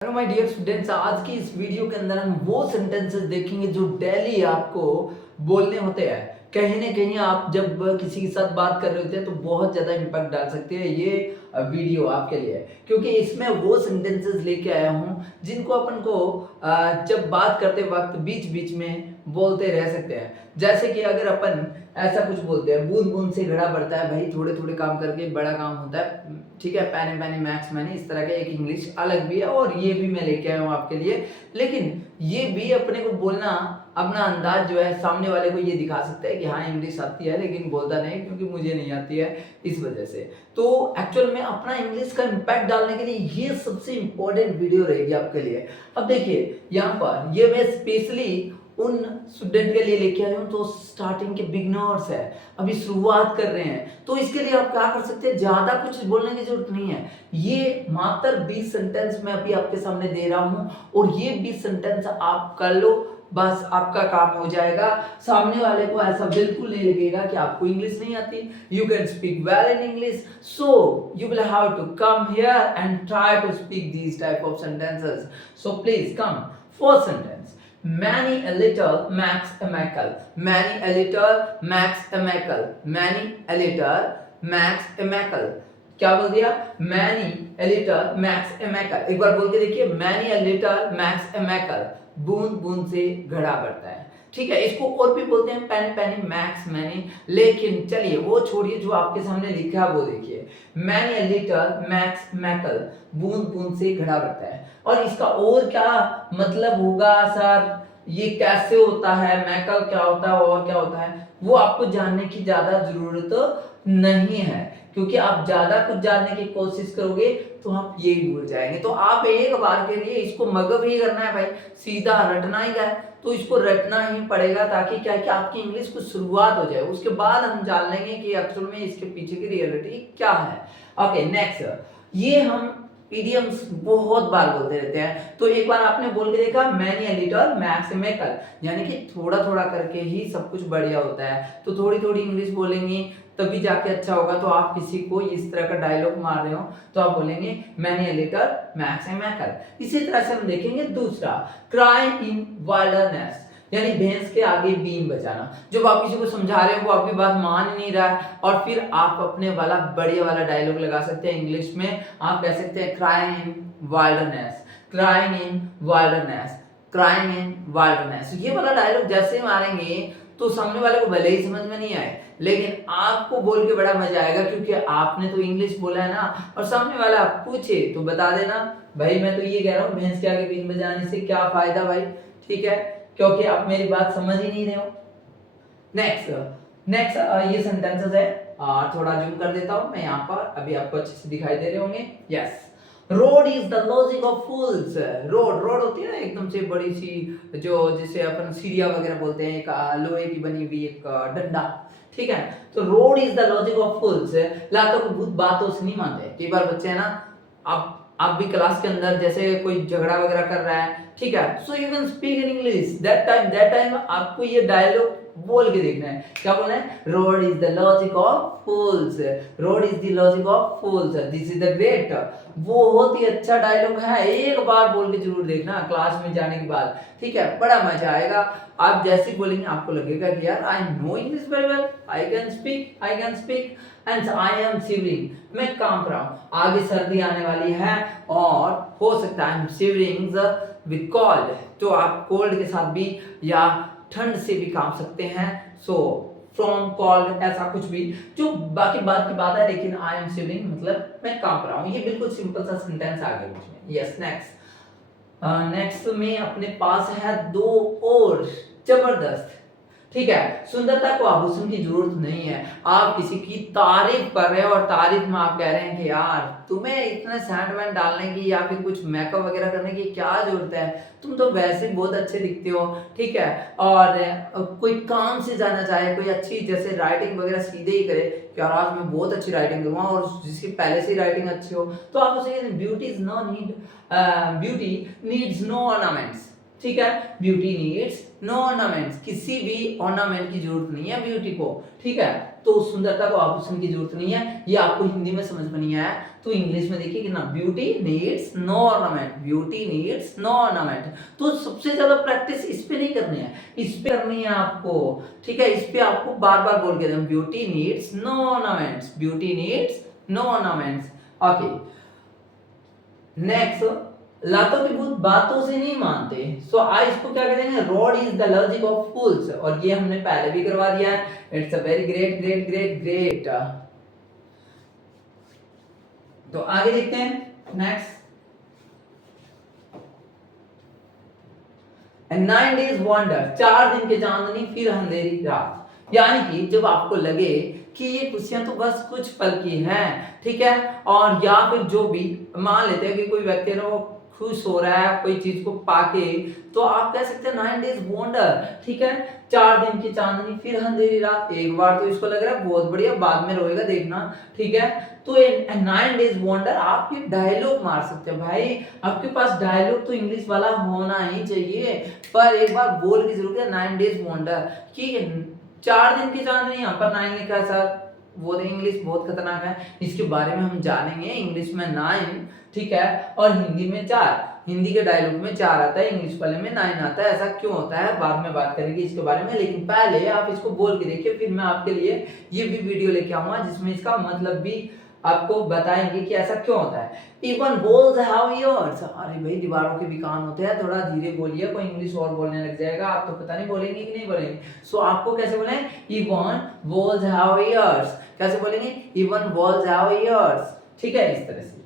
Hello my dear students, आज की इस वीडियो के अंदर हम वो सेंटेंसेस देखेंगे जो डेली आपको बोलने होते हैं। कहीं ना कहीं आप जब किसी के साथ बात कर रहे होते हैं तो बहुत ज़्यादा इम्पैक्ट डाल सकते हैं ये वीडियो आपके लिए, क्योंकि इसमें वो सेंटेंसेस लेके आया हूँ जिनको अपन को जब बात करते वक्त बीच बीच में बोलते रह सकते हैं। जैसे कि अगर अपन ऐसा कुछ बोलते हैं, बूंद बूंद से घड़ा भरता है, भाई थोड़े थोड़े काम करके बड़ा काम होता है। ठीक है, पैने पैने मैक्स मैने, इस तरह के एक इंग्लिश अलग भी है और ये भी मैं लेके आया हूँ आपके लिए। लेकिन ये भी अपने को बोलना, अपना अंदाज जो है सामने वाले को ये दिखा सकता है कि हाँ इंग्लिश आती है, लेकिन बोलता नहीं क्योंकि मुझे नहीं आती है, इस वजह से। तो एक्चुअल में अपना इंग्लिश का इम्पैक्ट डालने के लिए ये सबसे इंपॉर्टेंट वीडियो रहेगी आपके लिए। अब देखिए यहाँ पर ये मैं स्पेशली उन स्टूडेंट के लिए लेके आया हूँ तो स्टार्टिंग के बिगनर्स है, अभी शुरुआत कर रहे हैं। तो इसके लिए आप क्या कर सकते हैं, ज्यादा कुछ बोलने की जरूरत नहीं है। ये मात्र 20 सेंटेंस मैं अभी आपके सामने दे रहा हूँ और ये 20 सेंटेंस आप कर लो, बस आपका काम हो जाएगा। सामने वाले को ऐसा बिल्कुल नहीं लगेगा कि आपको इंग्लिश नहीं आती। You can speak well in English, so you will have to come here and try to speak these type of sentences. So please come. First sentence, many a little makes a miracle. Many a little makes a miracle. Many a little makes a miracle. क्या बोल दिया? Many a little makes a miracle. एक बार बोल के देखिए, many a little makes a miracle. बूंद बूंद से घड़ा भरता है। ठीक है, इसको और भी बोलते हैं पैनी पैनी, मैक्स मैनी। लेकिन चलिए वो छोड़िए, जो आपके सामने लिखा है वो देखिए, many a little makes a miracle. बूंद बूंद से घड़ा भरता है। और इसका और क्या मतलब होगा सर, ये कैसे होता है, मैकल क्या होता है और क्या होता है, वो आपको जानने की ज्यादा जरूरत नहीं है, क्योंकि आप ज्यादा कुछ जानने की कोशिश करोगे तो आप ये भूल जाएंगे। तो आप एक बार के लिए इसको मगब ही करना है भाई, सीधा रटना ही है, तो इसको रटना ही पड़ेगा, ताकि क्या है कि आपकी इंग्लिश को शुरुआत हो जाए। उसके बाद हम जान लेंगे कि एक्चुअल में इसके पीछे की रियलिटी क्या है। ओके नेक्स्ट, ये हम इडियम्स बहुत बार बोलते रहते हैं। तो एक बार आपने बोल के देखा, मैनी अ लिटिल मैक्स ए मेकल, यानी कि थोड़ा थोड़ा करके ही सब कुछ बढ़िया होता है। तो थोड़ी थोड़ी इंग्लिश बोलेंगे तभी जाके अच्छा होगा। तो आप किसी को इस तरह का डायलॉग मार रहे हो तो आप बोलेंगे मैनी अ लिटिल मैक्स ए मेकल। इसी तरह से हम देखेंगे दूसरा, क्राई इन वाइल्डनेस, यानी भैंस के आगे बीन बजाना। जब आप किसी को समझा रहे हो वो आपकी बात मान नहीं रहा है, और फिर आप अपने वाला बढ़िया वाला डायलॉग लगा सकते हैं इंग्लिश में। आप कह सकते हैं crying in wildness, crying in wildness, crying in wildness. ये वाला डायलॉग जैसे मारेंगे तो सामने वाले को भले ही समझ में नहीं आए, लेकिन आपको बोल के बड़ा मजा आएगा, क्योंकि आपने तो इंग्लिश बोला है ना। और सामने वाला पूछे तो बता देना, भाई मैं तो ये कह रहा हूँ भैंस के आगे बीन बजाने से क्या फायदा भाई। ठीक है, क्योंकि आप मेरी बात समझ ही नहीं रहे हो। नेक्स्ट नेक्स्ट ये सेंटेंसेस है, थोड़ा जूम कर देता हूं मैं यहाँ पर, अभी आपको अच्छे से दिखाई दे रहे होंगे। Yes, road is the logic of fools. Road road होती है ना एकदम से बड़ी सी, जो जिसे अपन सीढ़िया वगैरह बोलते हैं, एक लोहे की बनी हुई एक डंडा। ठीक है, तो rod is the logic of fools, लातों को भूत बातों से नहीं मानते। कई बार बच्चे है ना, आप भी क्लास के अंदर जैसे कोई झगड़ा वगैरह कर रहा है, ठीक है, so you can speak in English. That time आपको ये डायलॉग बोल के देखना है। क्या बोलना है? Road is the logic of fools, road is the logic of fools, this is the great. बहुत ही अच्छा डायलॉग है, एक बार बोल के जरूर देखना क्लास में जाने के बाद। ठीक है, बड़ा मजा आएगा। आप जैसे बोलेंगे आपको लगेगा कि यार I know English very well, I can speak and I am shivering, मैं कांप रहा हूँ। आगे सर्दी आने वाली है और हो सकता है I am shivering with cold, तो आप कोल्ड के साथ भी या ठंड से भी कांप सकते हैं। सो फ्रॉम कोल्ड, ऐसा कुछ भी जो बाकी बात की बात है, लेकिन आई एम शिवरिंग मतलब मैं कांप रहा हूँ। ये बिल्कुल सिंपल सा सेंटेंस आ गया बीच में। यस नेक्स्ट, नेक्स्ट में अपने पास है दो और जबरदस्त। ठीक है, सुंदरता को आभूषण की जरूरत नहीं है। आप किसी की तारीफ कर रहे हो और तारीफ में आप कह रहे हैं कि यार तुम्हें इतने सैंड वैंड डालने की या फिर कुछ मेकअप वगैरह करने की क्या जरूरत है, तुम तो वैसे बहुत अच्छे दिखते हो। ठीक है, और कोई काम से जाना चाहे, कोई अच्छी जैसे राइटिंग वगैरह सीधे ही करे कि यार आज मैं बहुत अच्छी राइटिंग करूंगा, और जिसकी पहले से ही राइटिंग अच्छी हो, तो आप उसे beauty is no need, beauty needs no ornaments. ठीक है, ब्यूटी नीड्स नो ऑर्नामेंट्स, किसी भी ऑर्नामेंट की जरूरत नहीं है ब्यूटी को। ठीक है, तो सुंदरता को आभूषण की जरूरत नहीं है। ये आपको हिंदी में समझ में नहीं आया तो इंग्लिश में देखिए कि ना, beauty needs no ornament, beauty needs no ornament. तो सबसे ज्यादा प्रैक्टिस इस पे नहीं करनी है, इस पे करनी है आपको, ठीक है। इस पे आपको बार बार बोल के दें, beauty needs no ornaments, beauty needs no ornaments. Okay, next, लातों के भूत बातों से नहीं मानते। सो आज इसको क्या कहते हैं, rod is the logic of fools, और ये हमने पहले भी करवा दिया है। It's a very great great great great. तो आगे देखते हैं नेक्स्ट, 9 days वंडर, 4 दिन के चांदनी फिर अंधेरी रात। यानी कि जब आपको लगे कि ये खुशियां तो बस कुछ पल की हैं, ठीक है, और या फिर जो भी मान लेते हैं कि कोई व्यक्ति ना वो खुश हो रहा है कोई चीज को पाके, तो आप कह सकते हैं 9 days वंडर, ठीक है, 4 दिन की चांदनी फिर अंधेरी रात। एक बार तो इसको लग रहा है बहुत बढ़िया, बाद में रोएगा देखना, ठीक है। तो 9 days वंडर आप ये डायलॉग मार सकते हैं भाई, आपके पास डायलॉग तो इंग्लिश वाला होना ही चाहिए, पर एक बार बोल की जरूरत है 9 days वंडर कि 4 दिन की चांदनी, यहाँ पर 9 लिखा है सर, वो तो इंग्लिश बहुत खतरनाक है, इसके बारे में हम जानेंगे। इंग्लिश में 9, ठीक है, और हिंदी में 4, हिंदी के डायलॉग में 4 आता है, इंग्लिश वाले में 9 आता है। ऐसा क्यों होता है बाद में बात करेंगे इसके बारे में, लेकिन पहले आप इसको बोल के देखिए, फिर मैं आपके लिए ये भी वीडियो लेके आऊंगा जिसमें इसका मतलब भी आपको बताएंगे कि ऐसा क्यों होता है। इवन वॉल्स हैव ईयर्स, अरे भाई दीवारों के भी कान होते हैं, थोड़ा धीरे बोलिए, कोई इंग्लिश और बोलने लग जाएगा, आप तो पता नहीं बोलेंगे कि नहीं बोलेंगे। सो आपको कैसे बोले, इवन वॉल्स हैव ईयर्स, कैसे बोलेंगे, इवन वॉल्स हैव ईयर्स, ठीक है, इस तरह से।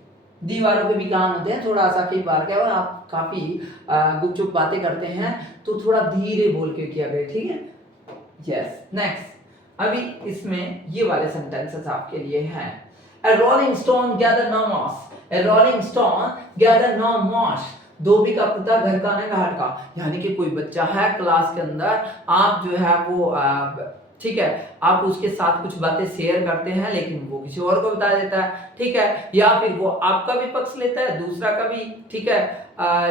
दीवारों के भी कान होते हैं, थोड़ा सा कई बार क्या हुआ आप काफी गुपचुप बातें करते हैं तो थोड़ा धीरे बोल के किया गया, ठीक है। यस, नेक्स्ट, अभी इसमें ये वाले सेंटेंसेस आपके लिए हैं। A rolling stone gather no moss, a rolling stone gather no moss, धोबी का कुत्ता घर का न घाट का। यानी कि कोई बच्चा है क्लास के अंदर, आप जो है वो ठीक है, आप उसके साथ कुछ बातें शेयर करते हैं लेकिन वो किसी और को बता देता है, ठीक है, या फिर वो आपका भी पक्ष लेता है, दूसरा का भी, ठीक है,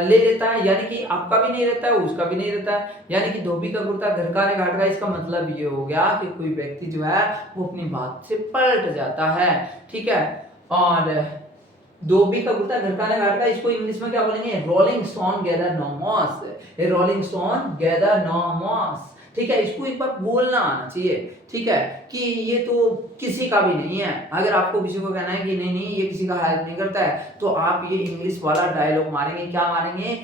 ले लेता है, यानी कि आपका भी नहीं रहता है, उसका भी नहीं रहता है। यानी कि धोबी का कुर्ता घर का न घाट का, इसका मतलब ये हो गया कि कोई व्यक्ति जो है वो अपनी बात से पलट जाता है, ठीक है। और धोबी का कुर्ता घर का न घाट का, इसको इंग्लिश में क्या बोलेंगे, rolling stone gather no moss, a rolling stone gather no moss, ठीक है। इसको एक बार बोलना आना चाहिए, ठीक है, कि ये तो किसी का भी नहीं है। अगर आपको किसी को कहना है कि नहीं नहीं ये किसी का हेल्प नहीं करता है, तो आप ये इंग्लिश वाला डायलॉग मारेंगे, क्या मारेंगे,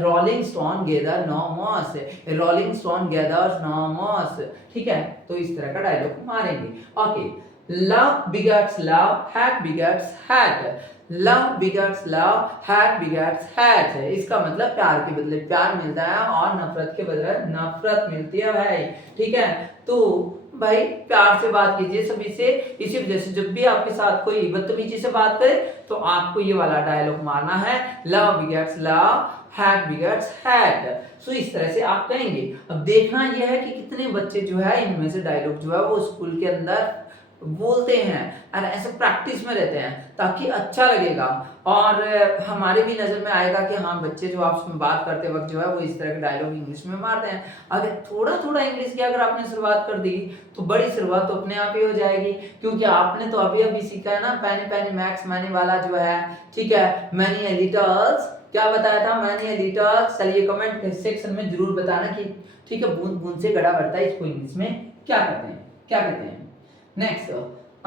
rolling stone gather no moss, rolling stone gathers no moss, ठीक है। तो इस तरह का डायलॉग मारेंगे। Okay, love begets love, hate begets hate, love begets love, hate begets hate है। इसका मतलब प्यार के बदले प्यार मिलता है और नफरत के बदले नफरत मिलती है भाई, ठीक है। तो भाई प्यार से बात कीजिए सभी से, इसी वजह से जब भी आपके साथ कोई बदतमीजी से बात करे तो आपको ये वाला डायलॉग मारना है, love begets love, hate begets hate. So इस तरह से आप कहेंगे। अब देखना यह है कि कितने बच्चे जो है इनमें से डायलॉग जो है वो स्कूल के अंदर बोलते हैं और ऐसे प्रैक्टिस में रहते हैं, ताकि अच्छा लगेगा और हमारे भी नजर में आएगा कि हाँ बच्चे जो आपस में बात करते वक्त जो है वो इस तरह के डायलॉग इंग्लिश में मारते हैं। अगर थोड़ा थोड़ा इंग्लिश की अगर आपने शुरुआत कर दी तो बड़ी शुरुआत तो अपने आप ही हो जाएगी, क्योंकि आपने तो अभी अभी सीखा है ना, पैनी पैनी मैक्स मैनी वाला जो है, ठीक है, मैनी ए लिटल्स, क्या बताया था, मैनी ए लिटल्स। चलिए कमेंट सेक्शन में जरूर बताना कि ठीक है बूंद बूंद से गड़ा भरता है, इसको इंग्लिश में क्या कहते हैं, क्या कहते हैं। नेक्स्ट,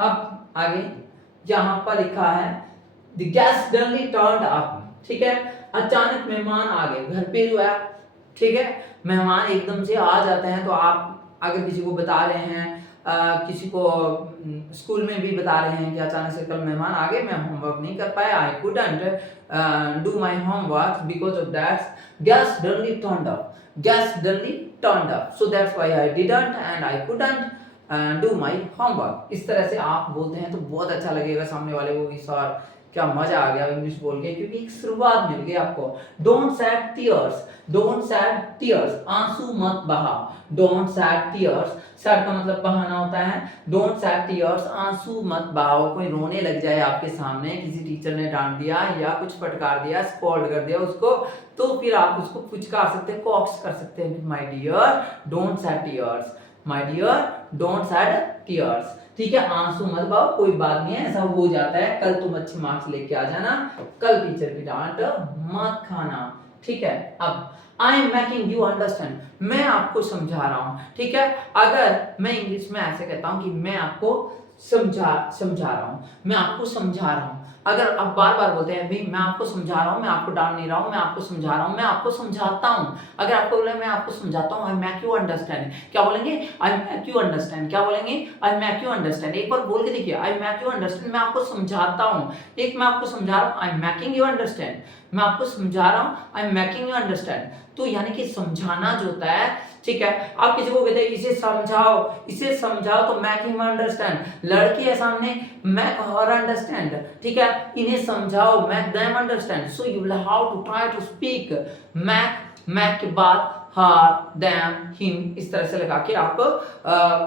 अब आगे यहां पर लिखा है the guest suddenly turned up, ठीक है, अचानक मेहमान आ गए, घर पे जो है, ठीक है, मेहमान एकदम से आ जाते हैं। तो आप अगर किसी को बता रहे हैं, किसी को स्कूल में भी बता रहे हैं कि अचानक से कल मेहमान आ गए, मैं होमवर्क नहीं कर पाया, I couldn't do my homework because of that guest suddenly turned up, guest suddenly turned up, so that's why I didn't and I couldn't do my homework. इस तरह से आप बोलते हैं तो बहुत अच्छा लगेगा सामने वाले को कि सर क्या मजा आ गया इंग्लिश बोल के, क्योंकि एक शुरुआत मिल गई आपको। Don't shed tears, don't shed tears, आंसू मत बहाओ, डोंट शेड टीयर्स, शेड का मतलब बहाना होता है, डोंट शेड टीयर्स, आंसू मत बहाओ। कोई रोने लग जाए आपके सामने, किसी टीचर ने डांट दिया या कुछ फटकार दिया, स्कॉल्ड कर दिया उसको, तो फिर आप उसको फुचकार सकते हैं, कॉक्स कर सकते हैं, my dear don't shed tears, my dear don't shed tears. ठीक है, आंसू मत बहाओ, कोई बात नहीं है, ऐसा हो जाता है, कल तुम अच्छे मार्क्स लेके आ जाना, कल टीचर की डांट मत खाना। ठीक है, अब I am making you understand, मैं आपको समझा रहा हूं। ठीक है, अगर मैं इंग्लिश में ऐसे कहता हूं कि मैं आपको समझा रहा हूं, मैं आपको समझा रहा हूं। अगर आप बार बार बोलते हैं भाई मैं आपको समझा रहा हूं, मैं आपको डांट नहीं रहा हूं, मैं आपको समझा रहा हूं, मैं आपको समझाता हूं। अगर आपको बोले मैं आपको समझाता हूं, आई मेक यू अंडरस्टैंड, क्या बोलेंगे? I make you understand. क्या बोलेंगे? I make you understand. एक बार बोल के देखिए, आई मेक यू अंडरस्टैंड, मैं आपको समझाता हूं। एक मैं आपको समझा रहा हूं, I am making you understand, मैं आपको समझा रहा हूं, I am making you understand. तो यानी कि समझाना जो होता है, ठीक है, आप किसी को कहते हैं इसे समझाओ तो मैक हिम अंडरस्टैंड। लड़की है सामने, मैक हर अंडरस्टैंड। ठीक है, इन्हें समझाओ, make them understand. So you will how to try to speak make के बाद हर देम हिम, इस तरह से लगा के आप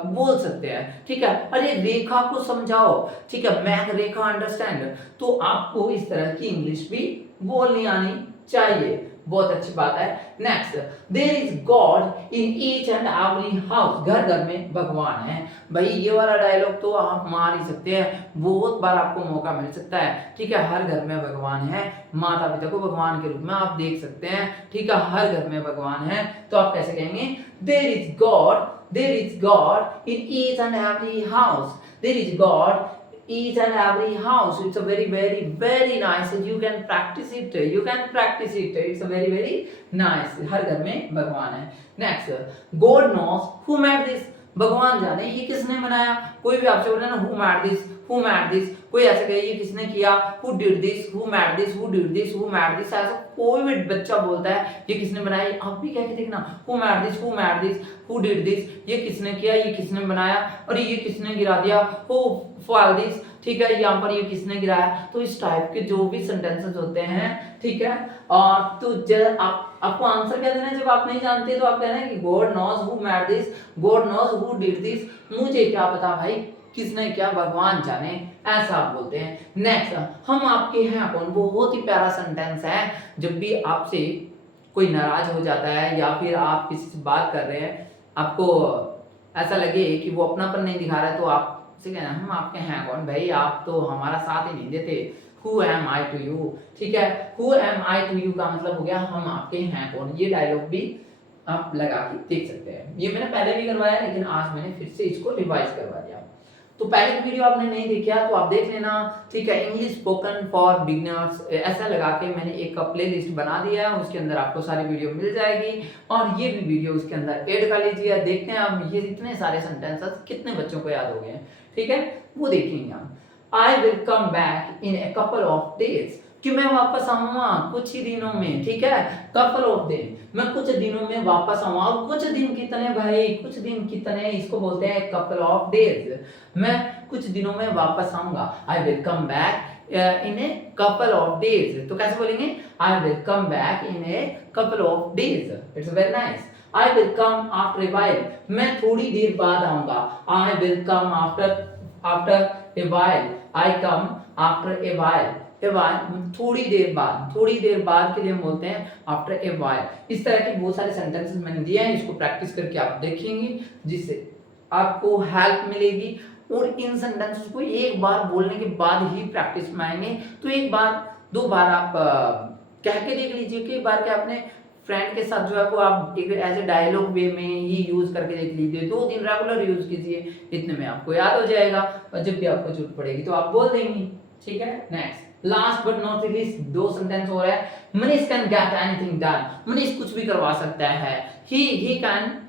बोल सकते हैं। ठीक है, अरे रेखा को समझाओ, ठीक है, मैक रेखा अंडरस्टैंड। तो आपको इस तरह की इंग्लिश भी बोलनी आनी चाहिए, बहुत अच्छी बात है। Next, there is God in each and every house, घर घर में भगवान है। भाई ये वाला डायलॉग तो आप मार ही सकते हैं, बहुत बार आपको मौका मिल सकता है। ठीक है, हर घर में भगवान है, माता पिता को भगवान के रूप में आप देख सकते हैं। ठीक है, हर घर में भगवान है, तो आप कैसे कहेंगे? There is God in each and every house, there is God each and every house. It's a very nice, you can practice it, it's a very nice। हर घर में भगवान है। Next, God knows who made this, भगवान जाने ये किसने बनाया। कोई भी आपसे बोले ना who made this, कोई ऐसे कहे ये किसने किया, who did this, ऐसा कोई भी बच्चा बोलता है ये किसने बनाया, आप भी कह के देखना who did this, ये किसने किया, ये किसने बनाया, और ये किसने गिरा दिया, who fell this। ठीक है, यहाँ पर ये किसने गिराया। तो इस टाइप के जो भी सेंटेंसेस होते हैं, ठीक है, और तो जब आपको आंसर क्या देना है, जब आप नहीं जानते तो आप कहना है कि God knows who made this, God knows who did this, मुझे क्या पता भाई किसने क्या, भगवान जाने, ऐसा आप बोलते हैं। नेक्स्ट, हम आपके हैं कौन, बहुत ही प्यारा सेंटेंस है। जब भी आपसे कोई नाराज हो जाता है या फिर आप किसी से बात कर रहे हैं, आपको ऐसा लगे कि वो अपनापन नहीं दिखा रहा है, तो आप से कहना हम आपके हैं कौन, भाई आप तो हमारा साथ ही नहीं देते। Who am I to you, ठीक है, Who am I to you का मतलब हो गया हम आपके हैं कौन। ये डायलॉग भी आप लगा के देख सकते हैं। ये मैंने पहले भी करवाया, लेकिन आज मैंने फिर से इसको रिवाइज करवा दिया। तो पहले वीडियो आपने नहीं देखा तो आप देख लेना। ठीक है, इंग्लिश स्पोकन फॉर बिगिनर्स ऐसा लगा के मैंने एक प्लेलिस्ट बना दिया है, उसके अंदर आपको सारी वीडियो मिल जाएगी, और ये भी वीडियो उसके अंदर ऐड कर लीजिए। देखते हैं हम ये इतने सारे सेंटेंसेस कितने बच्चों को याद हो गए हैं। ठीक है, वो देखेंगे हम। I will come back in a couple of days, कि मैं वापस आऊंगा कुछ ही दिनों में। ठीक है, कपल ऑफ डे, मैं कुछ दिनों में वापस आऊंगा। कुछ दिन कितने भाई, कुछ दिन कितने, इसको बोलते हैं कपल ऑफ डेज। मैं कुछ दिनों में वापस आऊंगा, I will come back in a couple of days. तो कैसे बोलेंगे? I will come back in a couple of days. It's very nice. I will come after a while, मैं थोड़ी देर बाद आऊंगा। I will come after a while, I come after a while. थोड़ी देर बाद के लिए हम बोलते हैं आफ्टर ए व्हाइल। इस तरह के बहुत सारे सेंटेंसेस मैंने दिए हैं, इसको प्रैक्टिस करके आप देखेंगे, जिससे आपको हेल्प मिलेगी। और इन सेंटेंसेस को एक बार बोलने के बाद ही प्रैक्टिस में आएंगे, तो एक बार दो बार आप कह के देख लीजिए। कि एक बार के अपने फ्रेंड के साथ जो है वो आप एक ऐसे डायलॉग वे में ही यूज करके देख लीजिए, 2 दिन रेगुलर यूज कीजिए, इतने में आपको याद हो जाएगा, और जब भी आपको जरूरत पड़ेगी तो आप बोल देंगे। ठीक है, next, last but not least 2 sentence हो रहा है। Manish can get anything done, Manish कुछ भी करवा सकता है। He can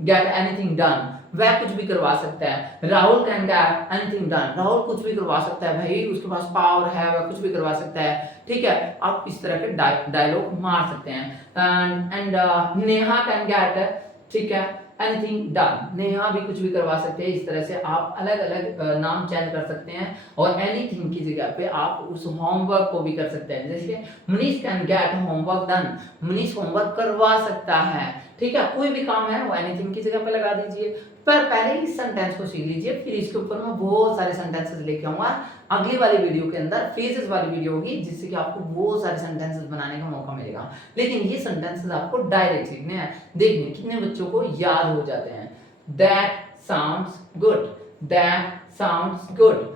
get anything done, वह कुछ भी करवा सकता है। Rahul can get anything done, Rahul कुछ भी करवा सकता है, भाई उसके पास पावर है, वह कुछ भी करवा सकता है। ठीक है, आप इस तरह के डायलॉग मार सकते हैं। एंड नेहा कैन गेट, ठीक है, एनीथिंग डन, नेहा भी कुछ भी करवा सकते हैं। इस तरह से आप अलग अलग नाम चेंज कर सकते हैं, और एनीथिंग की जगह पे आप उस होमवर्क को भी कर सकते हैं। जैसे Manish can get homework done, Manish homework करवा सकता है। ठीक है, कोई भी काम है वो एनीथिंग की जगह पे लगा दीजिए। पर पहले इस सेंटेंस को सीख लीजिए, फिर इसके ऊपर मैं बहुत सारे सेंटेंसेस लेके आऊंगा अगली वाली वीडियो के अंदर। फेजेस वाली वीडियो होगी जिससे कि आपको बहुत सारे सेंटेंसेस बनाने का मौका मिलेगा। लेकिन ये सेंटेंसेस आपको डायरेक्ट सीखने हैं। देखिए कितने बच्चों को याद हो जाते हैं। That sounds good, that sounds good,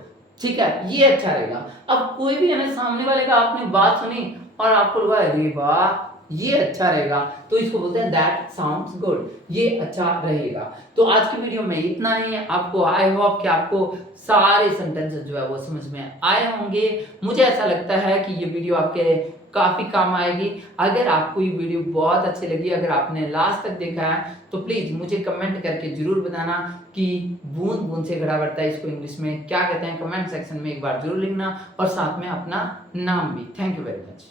ठीक है, ये अच्छा रहेगा। अब कोई भी है ना सामने वाले का आपने बात सुनी और आपको लगा अरे वाह ये अच्छा रहेगा, तो इसको बोलते हैं दैट साउंड्स गुड, ये अच्छा रहेगा। तो आज की वीडियो में इतना ही है। आपको आई होप कि आपको सारे सेंटेंसेस जो है वो समझ में आए होंगे। मुझे ऐसा लगता है कि ये वीडियो आपके काफी काम आएगी। अगर आपको ये वीडियो बहुत अच्छी लगी, अगर आपने लास्ट तक देखा है, तो प्लीज मुझे कमेंट करके जरूर बताना कि बूंद बूंद से घड़ा भरता है इसको इंग्लिश में क्या कहते हैं। कमेंट सेक्शन में एक बार जरूर लिखना और साथ में अपना नाम भी। Thank you very much.